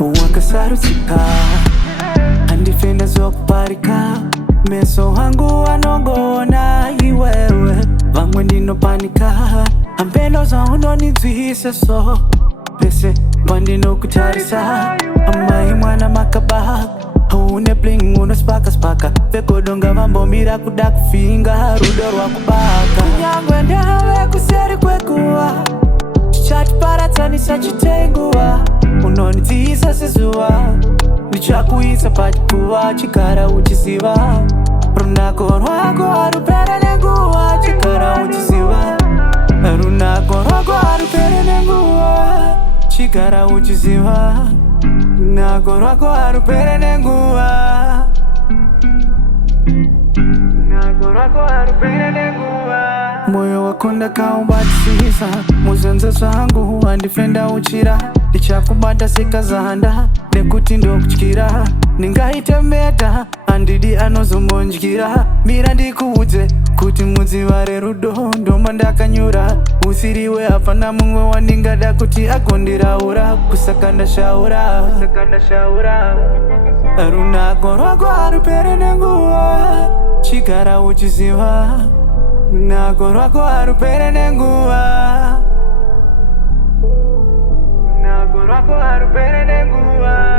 Wakasarutika andifenda zokuparika meso hangu anongona iwewe vamwe ndinopanika ampendo zauno nizwise so pese pandino kutarisa amai mwana makaba une bling uno spaka vekodonga vambomira kuda kufinga rudo rwakubaka kunyangwe ndawe kuseri kwekuwa chichatiparatsanisa chitenguwa unonitiisa sezuva ndichakuisa pachikuva chigara uchiziva runako rwako harupere nenguva chigara uchiziva runako rwako harupere nenguva chigara uchiziva runako rwako harupere nenguva runako rwako harupere nenguva moyo wako ndakaubatisisa muzvenze zvangu handifenda uchira ndichakubata sekazanda nekuti ndokutyira ningaite meta handidi anozombondyira mira ndikuudze kuti mudziva rerudo ndoma ndakanyura usiriwe hapana mumwe wandingada kuti agondiraura kusaka ndashaura runako rwako harupere nenguva chigara uchiziva runako rwako harupere nenguva runako rwako harupere nenguva